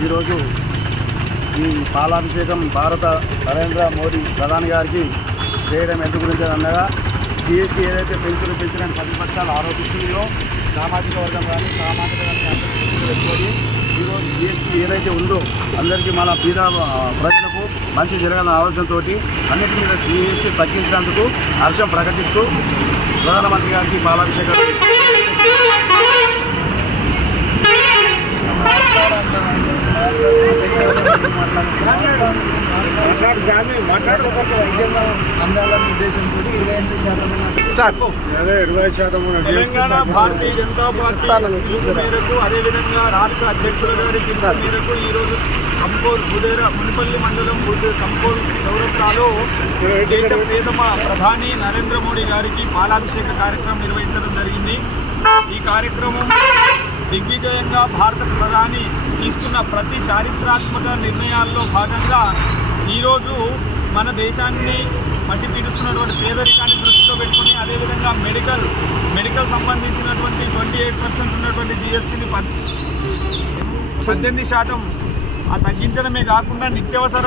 ఈరోజు ఈ పాలాభిషేకం భారత నరేంద్ర మోడీ ప్రధాని గారికి చేయడం ఎందుకు గురించి అనగా జిఎస్టీ ఏదైతే పెంచులు పెంచిన ప్రతిపక్షాలు ఆరోపిస్తున్నాయో సామాజిక వర్గం కానీ సామాజిక పెట్టుకొని ఈరోజు జిఎస్టీ ఏదైతే ఉందో అందరికీ మన బీద ప్రజలకు మంచి జరగాలన్న ఆలోచనతో అన్నిటి మీద జిఎస్టీ తగ్గించినందుకు హర్షం ప్రకటిస్తూ ప్రధానమంత్రి గారికి పాలాభిషేకం శాతం అదే ఇరవై శాతం తెలంగాణ భారతీయ జనతా పార్టీ మేరకు అదేవిధంగా రాష్ట్ర అధ్యక్షుల గారి పిలుపు మేరకు ఈరోజు కంకోల్ బుదేర మునిపల్లి మండలం కంకోల్ చౌరస్తాలో దేశ ప్రియతమ ప్రధాని నరేంద్ర మోడీ గారికి పాలాభిషేక కార్యక్రమం నిర్వహించడం జరిగింది. ఈ కార్యక్రమం దిగ్విజయంగా భారత ప్రధాని తీసుకున్న ప్రతి చారిత్రాత్మక నిర్ణయాల్లో భాగంగా ఈరోజు మన దేశాన్ని మట్టి పీడిస్తున్నటువంటి పేదరికాన్ని దృష్టిలో పెట్టుకుని అదేవిధంగా మెడికల్ మెడికల్ సంబంధించినటువంటి ట్వంటీ ఎయిట్ పర్సెంట్ ఉన్నటువంటి జిఎస్టీని పద్దెనిమిది శాతం ఆ తగ్గించడమే కాకుండా నిత్యావసర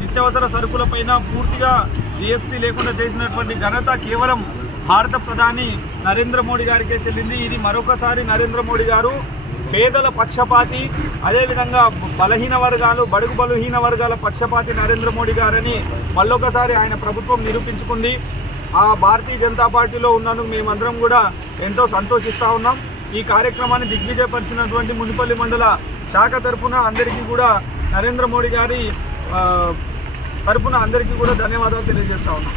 నిత్యావసర సరుకులపైన పూర్తిగా జిఎస్టీ లేకుండా చేసినటువంటి ఘనత కేవలం భారత ప్రధాని నరేంద్ర మోడీ గారికే చెల్లింది. ఇది మరొకసారి నరేంద్ర మోడీ గారు పేదల పక్షపాతి అదేవిధంగా బలహీన వర్గాలు బడుగు బలహీన వర్గాల పక్షపాతి నరేంద్ర మోడీ గారని మళ్ళొకసారి ఆయన ప్రభుత్వం నిరూపించుకుంది. ఆ భారతీయ జనతా పార్టీలో ఉన్నందుకు మేమందరం కూడా ఎంతో సంతోషిస్తూ ఉన్నాం. ఈ కార్యక్రమాన్ని దిగ్విజయపరిచినటువంటి మునిపల్లి మండల శాఖ తరఫున అందరికీ కూడా నరేంద్ర మోడీ గారి తరఫున అందరికీ కూడా ధన్యవాదాలు తెలియజేస్తా ఉన్నాం.